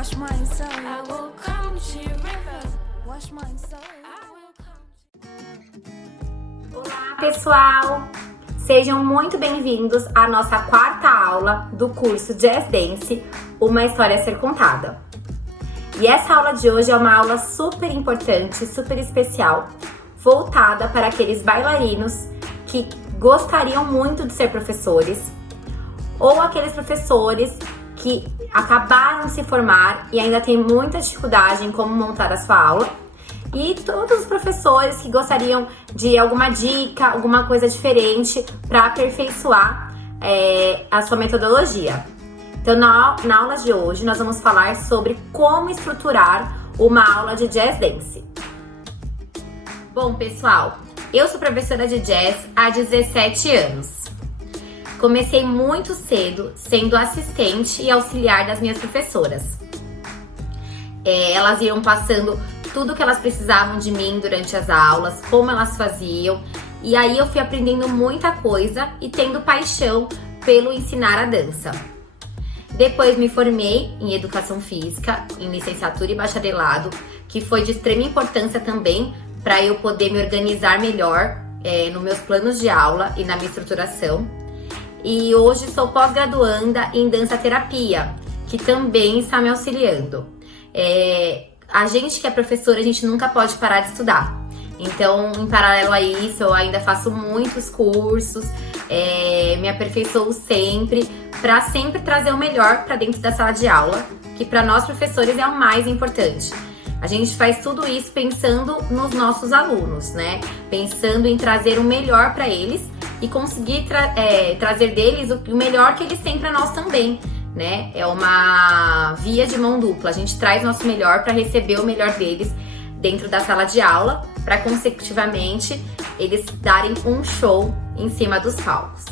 Wash my soul. I will come to your river. Wash my soul. Olá, pessoal! Sejam muito bem-vindos à nossa quarta aula do curso Jazz Dance, Uma História a Ser Contada. E essa aula de hoje é uma aula super importante, super especial, voltada para aqueles bailarinos que gostariam muito de ser professores, ou aqueles professores que acabaram de se formar e ainda têm muita dificuldade em como montar a sua aula, e todos os professores que gostariam de alguma dica, alguma coisa diferente para aperfeiçoar a sua metodologia. Então, na aula de hoje, nós vamos falar sobre como estruturar uma aula de jazz dance. Bom, pessoal, eu sou professora de jazz há 17 anos. Comecei muito cedo sendo assistente e auxiliar das minhas professoras. Elas iam passando tudo que elas precisavam de mim durante as aulas, como elas faziam, e aí eu fui aprendendo muita coisa e tendo paixão pelo ensinar a dança. Depois me formei em Educação Física, em licenciatura e bacharelado, que foi de extrema importância também para eu poder me organizar melhor nos meus planos de aula e na minha estruturação. E hoje sou pós-graduanda em dança terapia, que também está me auxiliando. A gente que é professora, a gente nunca pode parar de estudar. Então, em paralelo a isso, eu ainda faço muitos cursos, me aperfeiçoo sempre, para sempre trazer o melhor para dentro da sala de aula, que para nós professores é o mais importante. A gente faz tudo isso pensando nos nossos alunos, né? Pensando em trazer o melhor para eles e conseguir trazer deles o melhor que eles têm para nós também, né? É uma via de mão dupla. A gente traz nosso melhor para receber o melhor deles dentro da sala de aula, para consecutivamente eles darem um show em cima dos palcos.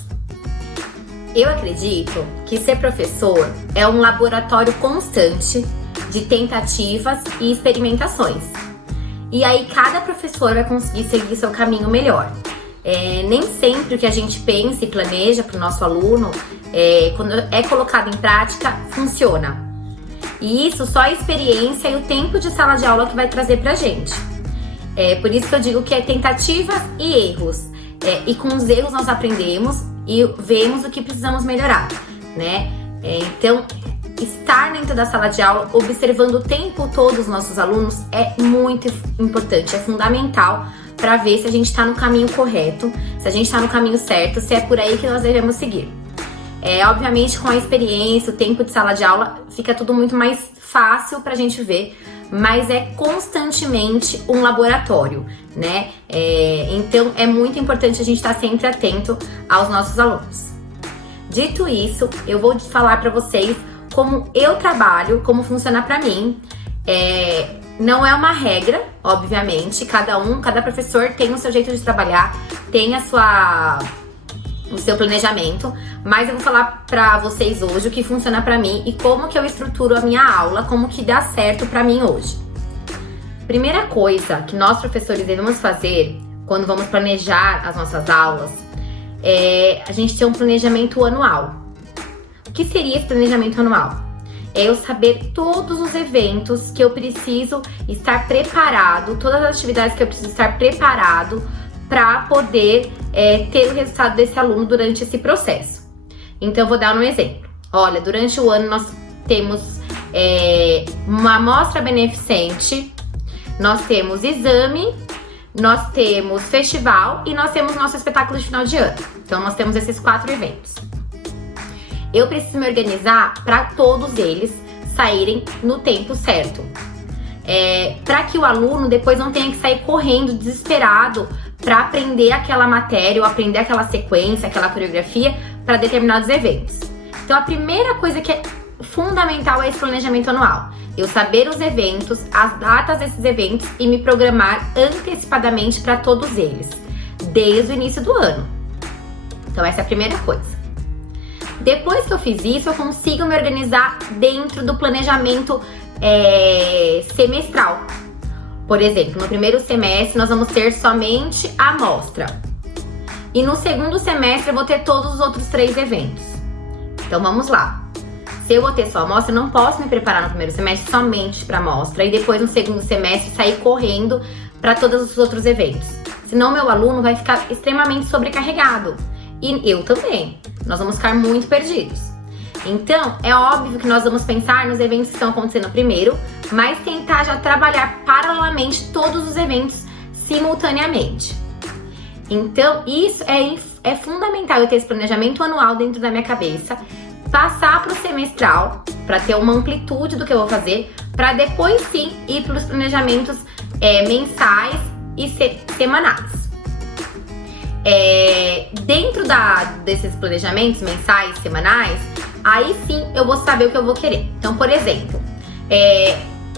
Eu acredito que ser professor é um laboratório constante de tentativas e experimentações. E aí cada professor vai conseguir seguir seu caminho melhor. Nem sempre o que a gente pensa e planeja para o nosso aluno, quando é colocado em prática, funciona. E isso só a experiência e o tempo de sala de aula que vai trazer pra gente. Por isso que eu digo que é tentativas e erros. E com os erros nós aprendemos e vemos o que precisamos melhorar, né? Então, estar dentro da sala de aula, observando o tempo todo os nossos alunos é muito importante, é fundamental para ver se a gente está no caminho correto, se a gente está no caminho certo, se é por aí que nós devemos seguir. Obviamente, com a experiência, o tempo de sala de aula, fica tudo muito mais fácil pra gente ver, mas é constantemente um laboratório, né? Então, é muito importante a gente estar sempre atento aos nossos alunos. Dito isso, eu vou falar pra vocês como eu trabalho, como funciona pra mim. Não é uma regra, obviamente, cada professor tem o seu jeito de trabalhar, tem o seu planejamento, mas eu vou falar pra vocês hoje o que funciona pra mim e como que eu estruturo a minha aula, como que dá certo pra mim hoje. Primeira coisa que nós professores devemos fazer quando vamos planejar as nossas aulas é a gente ter um planejamento anual. O que seria esse planejamento anual? É eu saber todos os eventos que eu preciso estar preparado, todas as atividades que eu preciso estar preparado para poder ter o resultado desse aluno durante esse processo. Então, eu vou dar um exemplo. Olha, durante o ano nós temos uma amostra beneficente, nós temos exame, nós temos festival e nós temos nosso espetáculo de final de ano. Então, nós temos esses 4 eventos. Eu preciso me organizar para todos eles saírem no tempo certo. Para que o aluno depois não tenha que sair correndo, desesperado, para aprender aquela matéria ou aprender aquela sequência, aquela coreografia para determinados eventos. Então, a primeira coisa que é fundamental é esse planejamento anual. Eu saber os eventos, as datas desses eventos e me programar antecipadamente para todos eles, desde o início do ano. Então, essa é a primeira coisa. Depois que eu fiz isso, eu consigo me organizar dentro do planejamento semestral. Por exemplo, no primeiro semestre nós vamos ter somente a amostra. E no segundo semestre eu vou ter todos os outros 3 eventos. Então vamos lá. se eu vou ter só amostra, eu não posso me preparar no primeiro semestre somente para amostra e depois no segundo semestre sair correndo para todos os outros eventos. Senão meu aluno vai ficar extremamente sobrecarregado. E eu também. Nós vamos ficar muito perdidos. Então, é óbvio que nós vamos pensar nos eventos que estão acontecendo primeiro, mas tentar já trabalhar paralelamente todos os eventos simultaneamente. Então, isso é fundamental eu ter esse planejamento anual dentro da minha cabeça, passar para o semestral, para ter uma amplitude do que eu vou fazer, para depois sim ir para os planejamentos mensais e semanais. Dentro desses planejamentos mensais, semanais, aí sim eu vou saber o que eu vou querer. Então, por exemplo,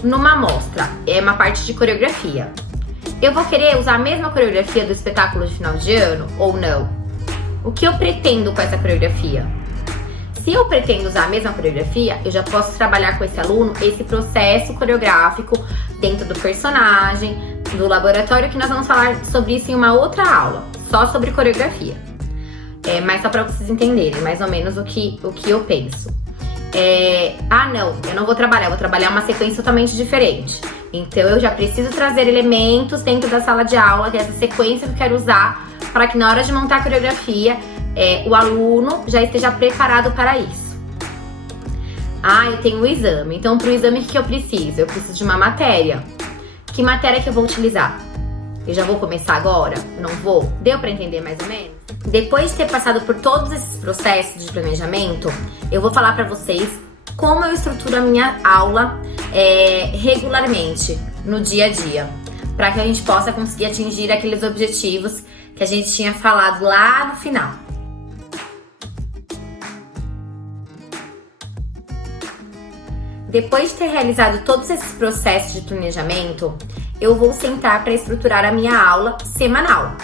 numa amostra, uma parte de coreografia. Eu vou querer usar a mesma coreografia do espetáculo de final de ano ou não? O que eu pretendo com essa coreografia? Se eu pretendo usar a mesma coreografia, eu já posso trabalhar com esse aluno esse processo coreográfico dentro do personagem, do laboratório, que nós vamos falar sobre isso em uma outra aula, só sobre coreografia. Mas só para vocês entenderem mais ou menos o que eu penso. Não, eu não vou trabalhar, eu vou trabalhar uma sequência totalmente diferente. Então eu já preciso trazer elementos dentro da sala de aula, que é essa sequência que eu quero usar, para que na hora de montar a coreografia, o aluno já esteja preparado para isso. Eu tenho um exame, então para o exame o que eu preciso? Eu preciso de uma matéria. Que matéria que eu vou utilizar? Eu já vou começar agora? Eu não vou? Deu para entender mais ou menos? Depois de ter passado por todos esses processos de planejamento, eu vou falar para vocês como eu estruturo a minha aula regularmente, no dia a dia, para que a gente possa conseguir atingir aqueles objetivos que a gente tinha falado lá no final. Depois de ter realizado todos esses processos de planejamento, eu vou sentar para estruturar a minha aula semanal.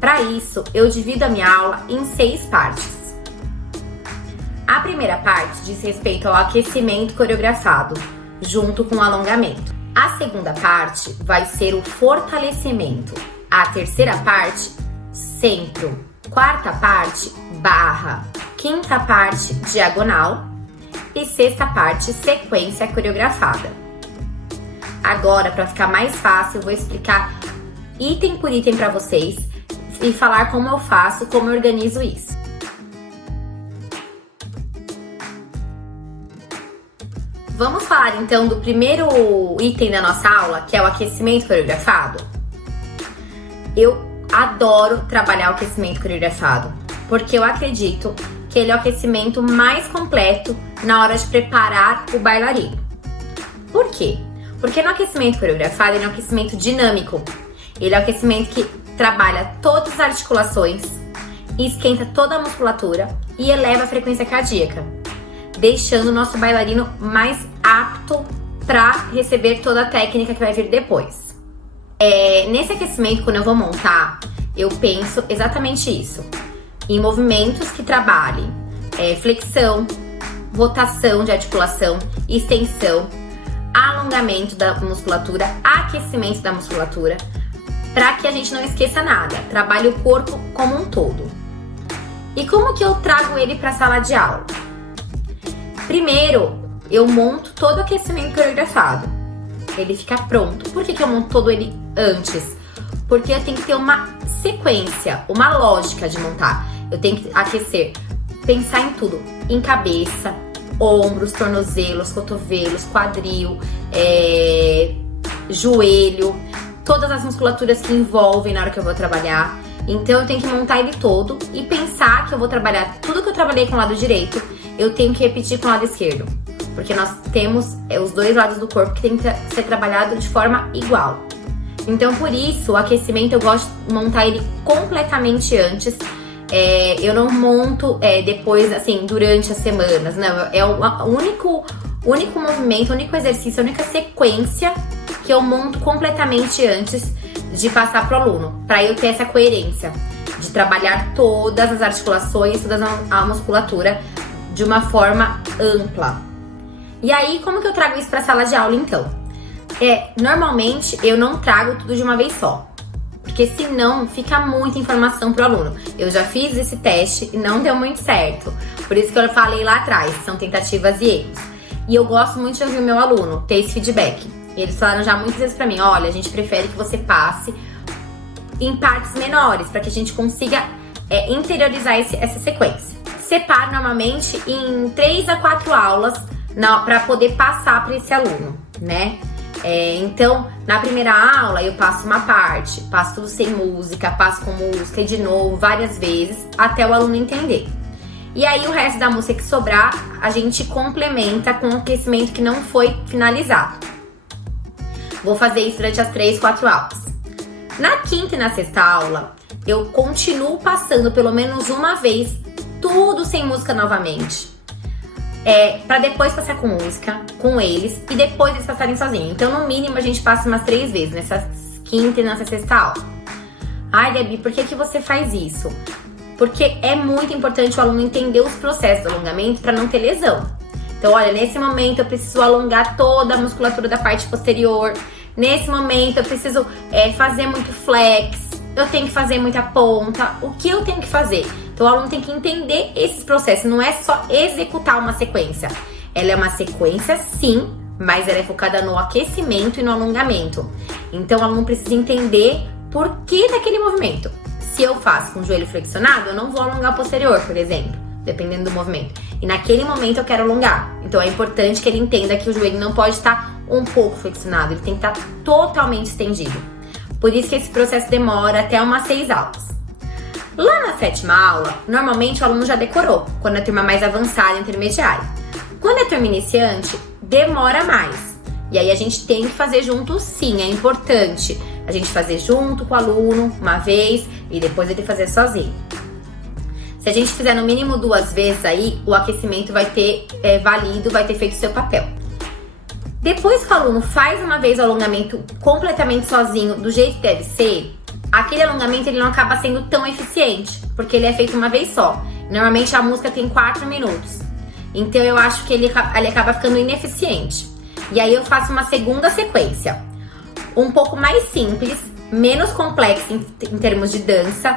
Para isso, eu divido a minha aula em 6 partes. A primeira parte diz respeito ao aquecimento coreografado, junto com o alongamento. A segunda parte vai ser o fortalecimento. A terceira parte, centro. Quarta parte, barra. Quinta parte, diagonal. E sexta parte, sequência coreografada. Agora, para ficar mais fácil, eu vou explicar item por item para vocês e falar como eu faço, como eu organizo isso. Vamos falar então do primeiro item da nossa aula, que é o aquecimento coreografado. Eu adoro trabalhar o aquecimento coreografado, porque eu acredito que ele é o aquecimento mais completo na hora de preparar o bailarino. Por quê? Porque no aquecimento coreografado ele é um aquecimento dinâmico. Ele é um aquecimento que trabalha todas as articulações, esquenta toda a musculatura e eleva a frequência cardíaca, deixando o nosso bailarino mais apto para receber toda a técnica que vai vir depois. Nesse aquecimento, quando eu vou montar, eu penso exatamente isso. Em movimentos que trabalhem flexão, rotação de articulação, extensão, alongamento da musculatura, aquecimento da musculatura, para que a gente não esqueça nada, trabalhe o corpo como um todo. E como que eu trago ele para a sala de aula? Primeiro, eu monto todo o aquecimento coreografado. Ele fica pronto. Por que eu monto todo ele antes? Porque eu tenho que ter uma sequência, uma lógica de montar. Eu tenho que aquecer, pensar em tudo. Em cabeça, ombros, tornozelos, cotovelos, quadril, joelho. Todas as musculaturas que envolvem na hora que eu vou trabalhar. Então eu tenho que montar ele todo e pensar que eu vou trabalhar tudo que eu trabalhei com o lado direito, eu tenho que repetir com o lado esquerdo. Porque nós temos os dois lados do corpo que tem que ser trabalhado de forma igual. Então por isso o aquecimento eu gosto de montar ele completamente antes. Eu não monto depois, assim, durante as semanas. Não, é o único movimento, o único exercício, a única sequência que eu monto completamente antes de passar pro aluno, para eu ter essa coerência de trabalhar todas as articulações, toda a musculatura de uma forma ampla. E aí, como que eu trago isso para a sala de aula então? Normalmente eu não trago tudo de uma vez só, porque senão fica muita informação pro aluno. Eu já fiz esse teste e não deu muito certo. Por isso que eu falei lá atrás, são tentativas e erros. E eu gosto muito de ouvir o meu aluno, ter esse feedback. Eles falaram já muitas vezes pra mim, olha, a gente prefere que você passe em partes menores, para que a gente consiga interiorizar essa sequência. Separo normalmente em 3 a 4 aulas para poder passar para esse aluno, né? Então, na primeira aula eu passo uma parte, passo tudo sem música, passo com música e de novo, várias vezes, até o aluno entender. E aí o resto da música que sobrar, a gente complementa com o aquecimento que não foi finalizado. Vou fazer isso durante as 3, 4 aulas. Na quinta e na sexta aula, eu continuo passando pelo menos uma vez tudo sem música novamente. Pra depois passar com música, com eles, e depois eles passarem sozinhos. Então, no mínimo, a gente passa umas 3 vezes, nessa quinta e nessa sexta aula. Ai, Gabi, por que você faz isso? Porque é muito importante o aluno entender os processos do alongamento para não ter lesão. Então, olha, nesse momento eu preciso alongar toda a musculatura da parte posterior. Nesse momento eu preciso fazer muito flex, eu tenho que fazer muita ponta. O que eu tenho que fazer? Então o aluno tem que entender esses processos, não é só executar uma sequência. Ela é uma sequência sim, mas ela é focada no aquecimento e no alongamento. Então o aluno precisa entender por que daquele movimento. Se eu faço com o joelho flexionado, eu não vou alongar o posterior, por exemplo, dependendo do movimento. E naquele momento eu quero alongar. Então é importante que ele entenda que o joelho não pode estar um pouco flexionado, ele tem que estar totalmente estendido. Por isso que esse processo demora até umas 6 aulas. Lá na 7ª aula, normalmente o aluno já decorou, quando é a turma mais avançada, intermediária. Quando é turma iniciante, demora mais. E aí a gente tem que fazer junto sim, é importante a gente fazer junto com o aluno uma vez e depois ele fazer sozinho. Se a gente fizer no mínimo 2 vezes aí, o aquecimento vai ter valido, vai ter feito o seu papel. Depois que o aluno faz uma vez o alongamento completamente sozinho, do jeito que deve ser, aquele alongamento ele não acaba sendo tão eficiente, porque ele é feito uma vez só. Normalmente a música tem 4 minutos. Então eu acho que ele acaba ficando ineficiente. E aí eu faço uma segunda sequência, um pouco mais simples, menos complexa em termos de dança,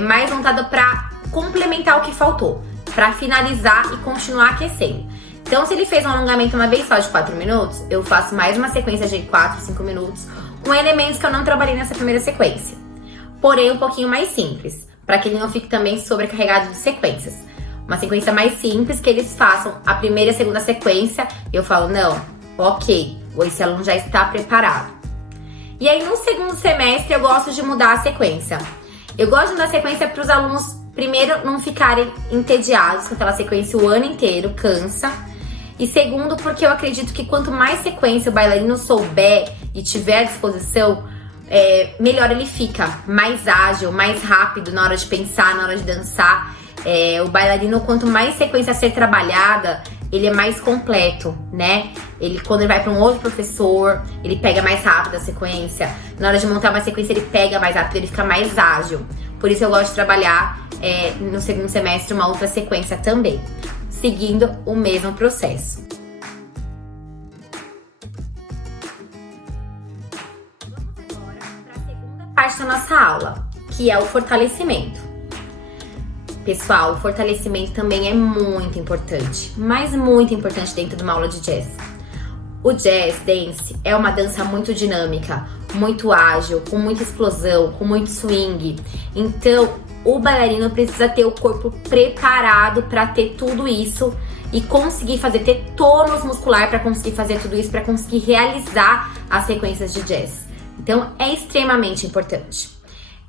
mais voltada para complementar o que faltou, para finalizar e continuar aquecendo. Então, se ele fez um alongamento uma vez só de 4 minutos, eu faço mais uma sequência de 4, 5 minutos, com elementos que eu não trabalhei nessa primeira sequência. Porém, um pouquinho mais simples, para que ele não fique também sobrecarregado de sequências. Uma sequência mais simples, que eles façam a primeira e a segunda sequência, eu falo, não, ok, esse aluno já está preparado. E aí, no segundo semestre, eu gosto de mudar a sequência. Eu gosto de mudar a sequência para os alunos, primeiro, não ficarem entediados com aquela sequência o ano inteiro, cansa. E segundo, porque eu acredito que quanto mais sequência o bailarino souber e tiver à disposição, melhor ele fica. Mais ágil, mais rápido na hora de pensar, na hora de dançar. O bailarino, quanto mais sequência a ser trabalhada, ele é mais completo, né? Quando ele vai para um outro professor, ele pega mais rápido a sequência. Na hora de montar uma sequência, ele pega mais rápido, ele fica mais ágil. Por isso eu gosto de trabalhar no segundo semestre uma outra sequência também, seguindo o mesmo processo. Vamos agora para a segunda parte da nossa aula, que é o fortalecimento. Pessoal, o fortalecimento também é muito importante, mas muito importante dentro de uma aula de jazz. O jazz dance é uma dança muito dinâmica, muito ágil, com muita explosão, com muito swing. Então, o bailarino precisa ter o corpo preparado para ter tudo isso e conseguir ter tônus muscular para conseguir fazer tudo isso, para conseguir realizar as sequências de jazz. Então, é extremamente importante.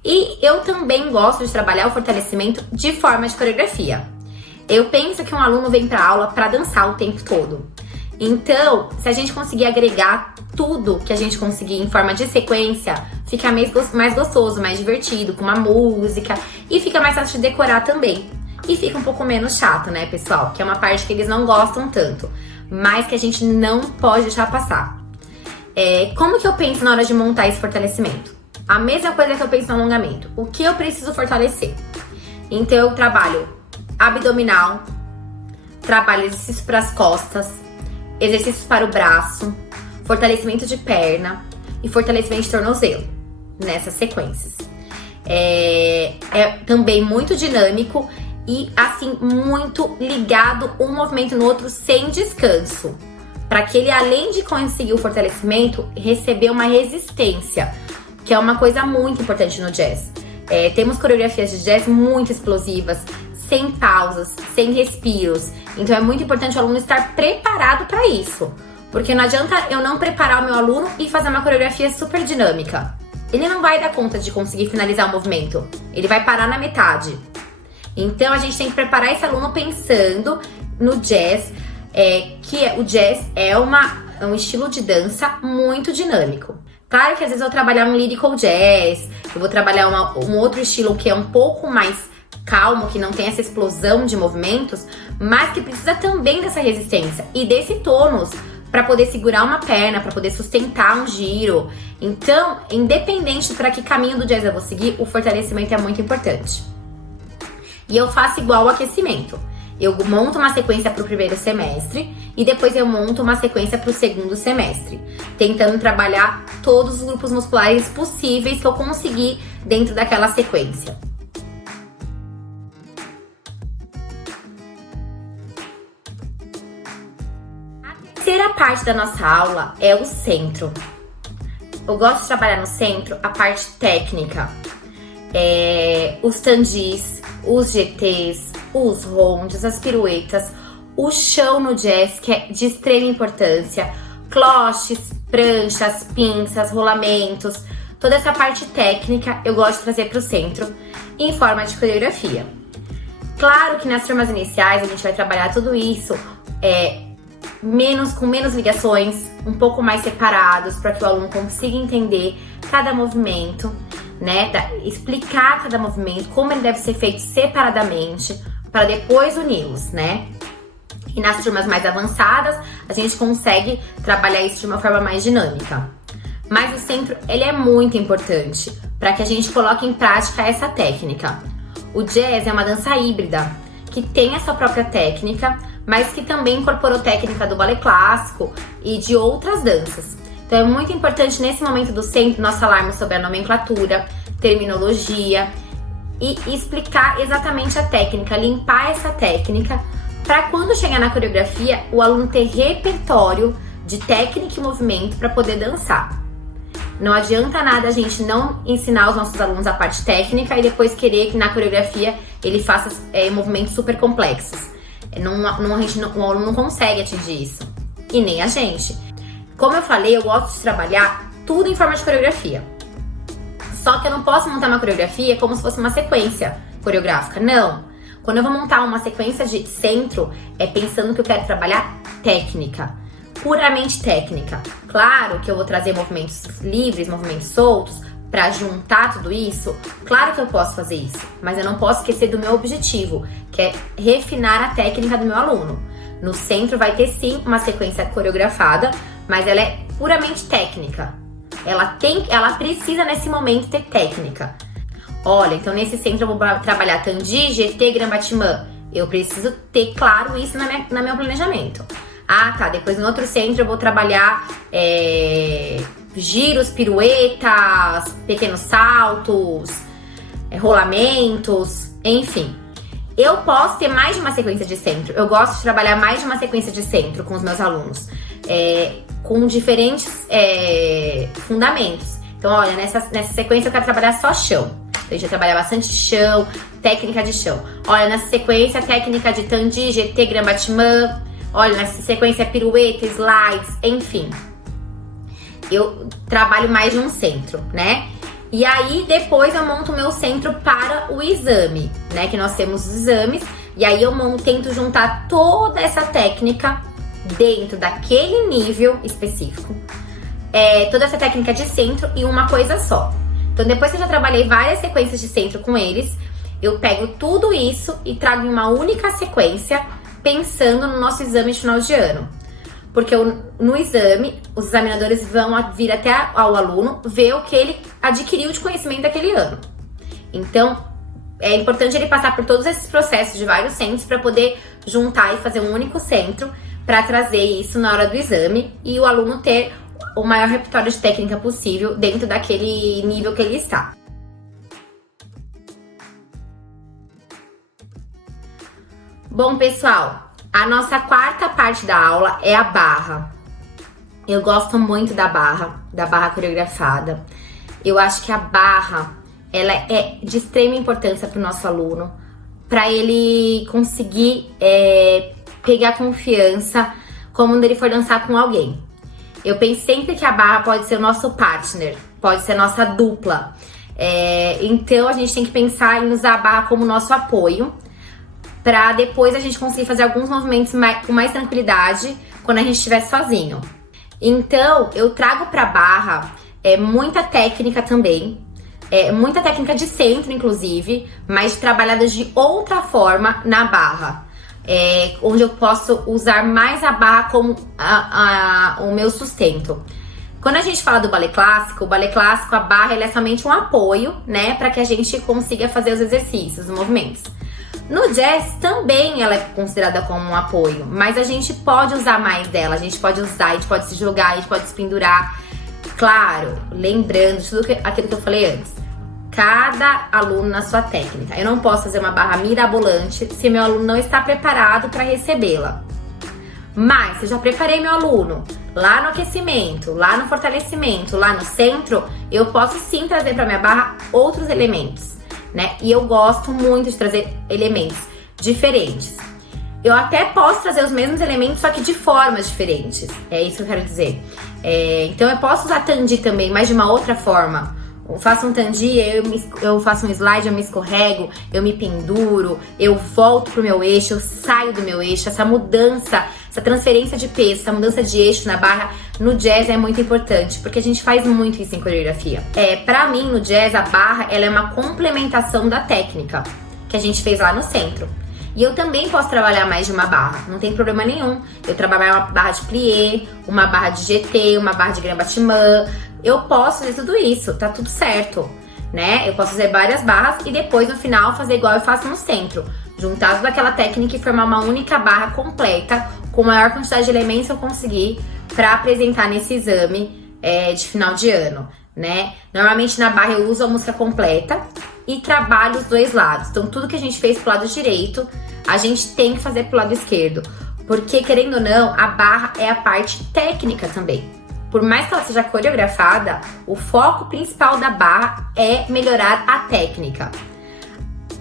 E eu também gosto de trabalhar o fortalecimento de forma de coreografia. Eu penso que um aluno vem para aula para dançar o tempo todo. Então, se a gente conseguir agregar tudo que a gente conseguir em forma de sequência, fica mais gostoso, mais divertido, com uma música, e fica mais fácil de decorar também. E fica um pouco menos chato, né, pessoal? Que é uma parte que eles não gostam tanto, mas que a gente não pode deixar passar. Como que eu penso na hora de montar esse fortalecimento? A mesma coisa que eu penso no alongamento. O que eu preciso fortalecer? Então, eu trabalho abdominal, trabalho exercícios para as costas, exercícios para o braço, fortalecimento de perna e fortalecimento de tornozelo, nessas sequências. É também muito dinâmico e assim muito ligado um movimento no outro sem descanso, para que ele, além de conseguir o fortalecimento, receber uma resistência, que é uma coisa muito importante no jazz. Temos coreografias de jazz muito explosivas, sem pausas, sem respiros. Então é muito importante o aluno estar preparado para isso, porque não adianta eu não preparar o meu aluno e fazer uma coreografia super dinâmica. Ele não vai dar conta de conseguir finalizar o movimento, ele vai parar na metade. Então a gente tem que preparar esse aluno pensando no jazz, o jazz é um estilo de dança muito dinâmico. Claro que às vezes eu vou trabalhar um lyrical jazz, eu vou trabalhar um outro estilo que é um pouco mais calmo, que não tem essa explosão de movimentos, mas que precisa também dessa resistência e desse tônus para poder segurar uma perna, para poder sustentar um giro. Então, independente para que caminho do jazz eu vou seguir, o fortalecimento é muito importante. E eu faço igual o aquecimento. Eu monto uma sequência para o primeiro semestre e depois eu monto uma sequência para o segundo semestre, tentando trabalhar todos os grupos musculares possíveis que eu conseguir dentro daquela sequência. A terceira parte da nossa aula é o centro. Eu gosto de trabalhar no centro a parte técnica, os tandis, os GTs, os rondes, as piruetas, o chão no jazz, que é de extrema importância, cloches, pranchas, pinças, rolamentos, toda essa parte técnica eu gosto de trazer para o centro em forma de coreografia. Claro que nas turmas iniciais a gente vai trabalhar tudo isso com menos ligações, um pouco mais separados, para que o aluno consiga entender cada movimento, né? Explicar cada movimento, como ele deve ser feito separadamente, para depois uni-los, né? E nas turmas mais avançadas, a gente consegue trabalhar isso de uma forma mais dinâmica. Mas o centro, ele é muito importante para que a gente coloque em prática essa técnica. O jazz é uma dança híbrida, que tem a sua própria técnica, mas que também incorporou técnica do balé clássico e de outras danças. Então é muito importante nesse momento do centro nós falarmos sobre a nomenclatura, terminologia e explicar exatamente a técnica, limpar essa técnica, para quando chegar na coreografia o aluno ter repertório de técnica e movimento para poder dançar. Não adianta nada a gente não ensinar os nossos alunos a parte técnica e depois querer que na coreografia ele faça movimentos super complexos. O aluno não consegue atingir isso. E nem a gente. Como eu falei, eu gosto de trabalhar tudo em forma de coreografia. Só que eu não posso montar uma coreografia como se fosse uma sequência coreográfica. Não. Quando eu vou montar uma sequência de centro, é pensando que eu quero trabalhar técnica. Puramente técnica. Claro que eu vou trazer movimentos livres, movimentos soltos, para juntar tudo isso. Claro que eu posso fazer isso, mas eu não posso esquecer do meu objetivo, que é refinar a técnica do meu aluno. No centro vai ter sim uma sequência coreografada, mas ela é puramente técnica. Ela precisa nesse momento ter técnica. Olha, então nesse centro eu vou trabalhar Tandi, GT, Grand Batiment. Eu preciso ter claro isso no meu planejamento. Ah, tá, depois no outro centro eu vou trabalhar giros, piruetas, pequenos saltos, rolamentos, enfim. Eu posso ter mais de uma sequência de centro. Eu gosto de trabalhar mais de uma sequência de centro com os meus alunos, com diferentes fundamentos. Então, olha, nessa sequência eu quero trabalhar só chão. Então, a gente vai trabalhar bastante chão, técnica de chão. Olha, nessa sequência, técnica de Tandi, GT, Grand Batiment. Olha, nessa sequência, pirueta, slides, enfim. Eu trabalho mais de um centro, né? E aí, depois eu monto o meu centro para o exame, né? Que nós temos os exames. E aí eu tento juntar toda essa técnica dentro daquele nível específico. Toda essa técnica de centro em uma coisa só. Então, depois que eu já trabalhei várias sequências de centro com eles, eu pego tudo isso e trago em uma única sequência, pensando no nosso exame de final de ano. Porque no exame, os examinadores vão vir até ao aluno ver o que ele adquiriu de conhecimento daquele ano. Então, é importante ele passar por todos esses processos de vários centros para poder juntar e fazer um único centro para trazer isso na hora do exame e o aluno ter o maior repertório de técnica possível dentro daquele nível que ele está. Bom, pessoal, a nossa quarta parte da aula é a barra. Eu gosto muito da barra coreografada. Eu acho que a barra, ela é de extrema importância para o nosso aluno, para ele conseguir pegar confiança quando ele for dançar com alguém. Eu penso sempre que a barra pode ser o nosso partner, pode ser a nossa dupla. Então a gente tem que pensar em usar a barra como nosso apoio, para depois a gente conseguir fazer alguns movimentos com mais tranquilidade quando a gente estiver sozinho. Então eu trago para a barra muita técnica também, muita técnica de centro inclusive, mas trabalhadas de outra forma na barra. Onde eu posso usar mais a barra como o meu sustento. Quando a gente fala do balé clássico, a barra ela é somente um apoio, né, para que a gente consiga fazer os exercícios, os movimentos. No jazz também ela é considerada como um apoio, mas a gente pode usar mais dela, a gente pode se jogar, a gente pode se pendurar. Claro, lembrando tudo aquilo que eu falei antes. Cada aluno na sua técnica. Eu não posso fazer uma barra mirabolante se meu aluno não está preparado para recebê-la. Mas se eu já preparei meu aluno lá no aquecimento, lá no fortalecimento, lá no centro, eu posso sim trazer para minha barra outros elementos, né? E eu gosto muito de trazer elementos diferentes. Eu até posso trazer os mesmos elementos, só que de formas diferentes. É isso que eu quero dizer. Então eu posso usar tandi também, mas de uma outra forma. Eu faço um tandi, eu faço um slide, eu me escorrego, eu me penduro, eu volto pro meu eixo, eu saio do meu eixo. Essa mudança, essa transferência de peso, essa mudança de eixo na barra, no jazz é muito importante, porque a gente faz muito isso em coreografia. Pra mim, no jazz, a barra ela é uma complementação da técnica que a gente fez lá no centro. E eu também posso trabalhar mais de uma barra, não tem problema nenhum. Eu trabalhar uma barra de plié, uma barra de GT, uma barra de grand battement. Eu posso fazer tudo isso, tá tudo certo, né? Eu posso fazer várias barras e depois no final fazer igual eu faço no centro. Juntar toda aquela técnica e formar uma única barra completa com a maior quantidade de elementos que eu conseguir para apresentar nesse exame de final de ano, né? Normalmente na barra eu uso a música completa e trabalho os dois lados. Então tudo que a gente fez pro lado direito, a gente tem que fazer pro lado esquerdo. Porque, querendo ou não, a barra é a parte técnica também. Por mais que ela seja coreografada, o foco principal da barra é melhorar a técnica.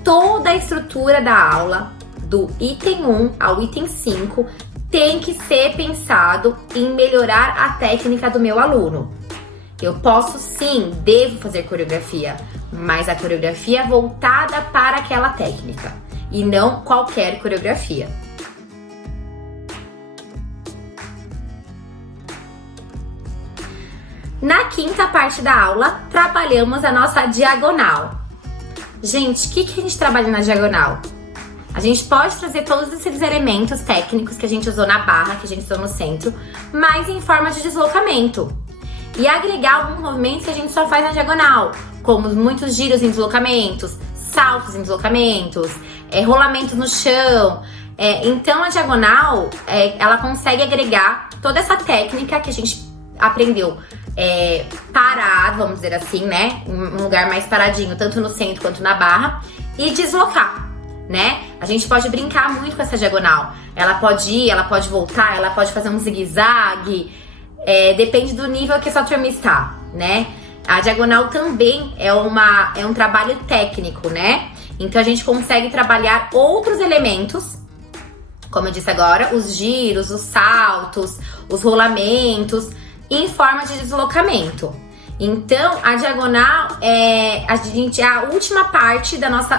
Toda a estrutura da aula, do item 1 ao item 5, tem que ser pensado em melhorar a técnica do meu aluno. Eu posso sim, devo fazer coreografia, mas a coreografia é voltada para aquela técnica e não qualquer coreografia. Na quinta parte da aula, trabalhamos a nossa diagonal. Gente, o que a gente trabalha na diagonal? A gente pode trazer todos esses elementos técnicos que a gente usou na barra, que a gente usou no centro, mas em forma de deslocamento. E agregar alguns movimentos que a gente só faz na diagonal, como muitos giros em deslocamentos, saltos em deslocamentos, rolamentos no chão. Então a diagonal, ela consegue agregar toda essa técnica que a gente aprendeu parado, vamos dizer assim, né? Um lugar mais paradinho, tanto no centro quanto na barra, e deslocar, né? A gente pode brincar muito com essa diagonal. Ela pode ir, ela pode voltar, ela pode fazer um zigue-zague. Depende do nível que a sua turma está, né? A diagonal também é um trabalho técnico, né? Então a gente consegue trabalhar outros elementos, como eu disse agora, os giros, os saltos, os rolamentos, em forma de deslocamento. Então a diagonal é a última parte da nossa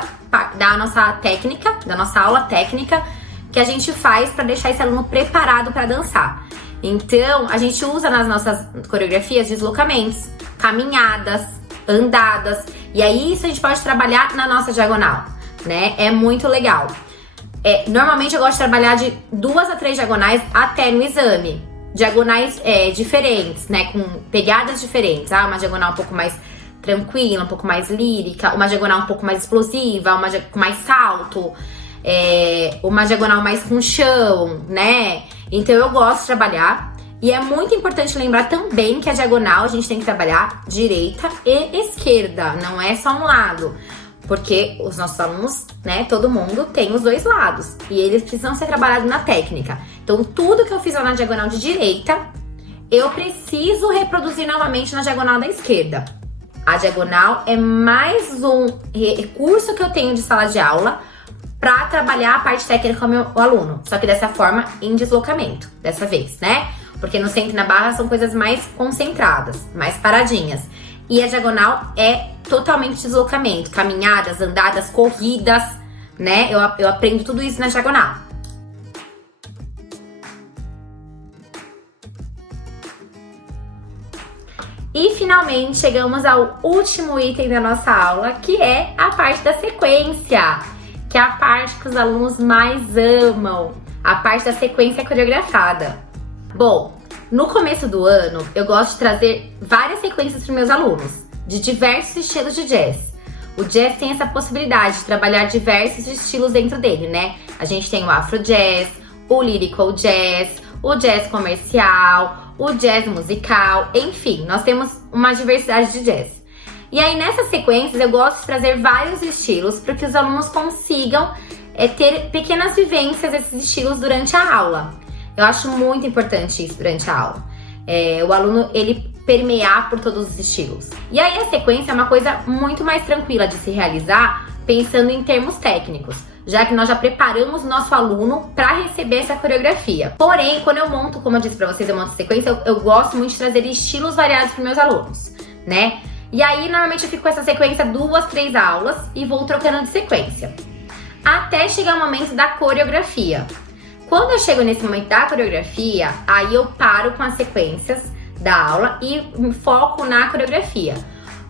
técnica, da nossa aula técnica, que a gente faz para deixar esse aluno preparado para dançar. Então, a gente usa nas nossas coreografias deslocamentos, caminhadas, andadas. E aí, isso a gente pode trabalhar na nossa diagonal, né? É muito legal. Normalmente, eu gosto de trabalhar de 2 a 3 diagonais até no exame. Diagonais diferentes, né? Com pegadas diferentes. Uma diagonal um pouco mais tranquila, um pouco mais lírica. Uma diagonal um pouco mais explosiva, uma com mais salto. Uma diagonal mais com chão, né? Então eu gosto de trabalhar. E é muito importante lembrar também que a diagonal a gente tem que trabalhar direita e esquerda, não é só um lado. Porque os nossos alunos, né, todo mundo tem os dois lados. E eles precisam ser trabalhados na técnica. Então, tudo que eu fiz na diagonal de direita, eu preciso reproduzir novamente na diagonal da esquerda. A diagonal é mais um recurso que eu tenho de sala de aula para trabalhar a parte técnica com o meu aluno. Só que dessa forma, em deslocamento, dessa vez, né? Porque no centro e na barra são coisas mais concentradas, mais paradinhas. E a diagonal é totalmente deslocamento, caminhadas, andadas, corridas, né? Eu aprendo tudo isso na diagonal. E finalmente chegamos ao último item da nossa aula, que é a parte da sequência, que é a parte que os alunos mais amam, a parte da sequência coreografada. Bom, no começo do ano, eu gosto de trazer várias sequências para meus alunos, de diversos estilos de jazz. O jazz tem essa possibilidade de trabalhar diversos estilos dentro dele, né? A gente tem o afro jazz, o lyrical jazz, o jazz comercial, o jazz musical, enfim, nós temos uma diversidade de jazz. E aí nessas sequências eu gosto de trazer vários estilos para que os alunos consigam ter pequenas vivências desses estilos durante a aula. Eu acho muito importante isso durante a aula. O aluno, ele permear por todos os estilos. E aí a sequência é uma coisa muito mais tranquila de se realizar pensando em termos técnicos, já que nós já preparamos o nosso aluno para receber essa coreografia. Porém, quando eu monto, como eu disse para vocês, eu monto sequência, eu gosto muito de trazer estilos variados para meus alunos, né? E aí, normalmente eu fico com essa sequência 2, 3 aulas e vou trocando de sequência. Até chegar o momento da coreografia. Quando eu chego nesse momento da coreografia, aí eu paro com as sequências da aula e me foco na coreografia.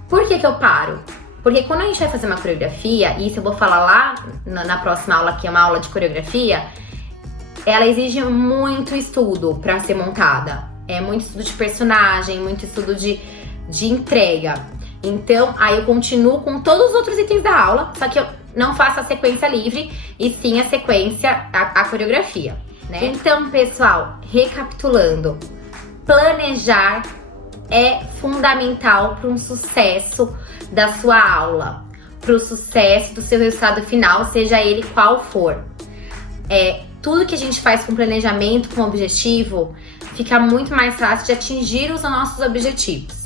Por que que eu paro? Porque quando a gente vai fazer uma coreografia, e isso eu vou falar lá na próxima aula, que é uma aula de coreografia, ela exige muito estudo para ser montada. É muito estudo de personagem, muito estudo de entrega. Então, aí eu continuo com todos os outros itens da aula, só que eu não faço a sequência livre, e sim a sequência, a coreografia, né? Então, pessoal, recapitulando, planejar é fundamental para um sucesso da sua aula, para o sucesso do seu resultado final, seja ele qual for. Tudo que a gente faz com planejamento, com objetivo, fica muito mais fácil de atingir os nossos objetivos.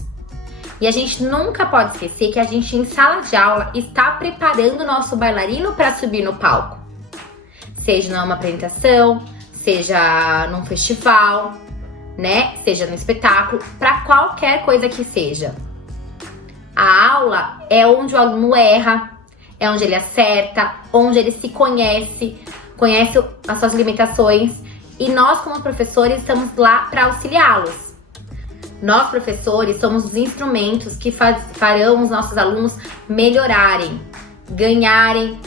E a gente nunca pode esquecer que a gente, em sala de aula, está preparando o nosso bailarino para subir no palco. Seja numa apresentação, seja num festival, né? Seja no espetáculo, para qualquer coisa que seja. A aula é onde o aluno erra, é onde ele acerta, onde ele se conhece as suas limitações, e nós, como professores, estamos lá para auxiliá-los. Nós, professores, somos os instrumentos que farão os nossos alunos melhorarem, ganharem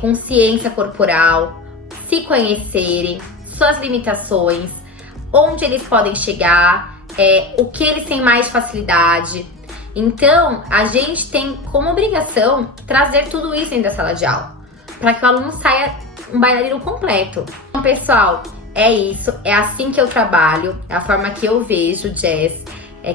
consciência corporal, se conhecerem, suas limitações, onde eles podem chegar, o que eles têm mais facilidade. Então, a gente tem como obrigação trazer tudo isso dentro da sala de aula, para que o aluno saia um bailarino completo. Então, pessoal, é isso, é assim que eu trabalho, é a forma que eu vejo o jazz,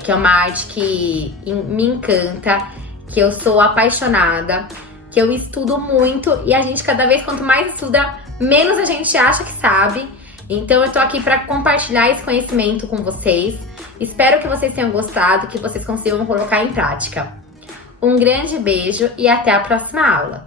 que é uma arte que me encanta, que eu sou apaixonada, que eu estudo muito, e a gente, cada vez, quanto mais estuda, menos a gente acha que sabe. Então eu tô aqui para compartilhar esse conhecimento com vocês. Espero que vocês tenham gostado, que vocês consigam colocar em prática. Um grande beijo e até a próxima aula!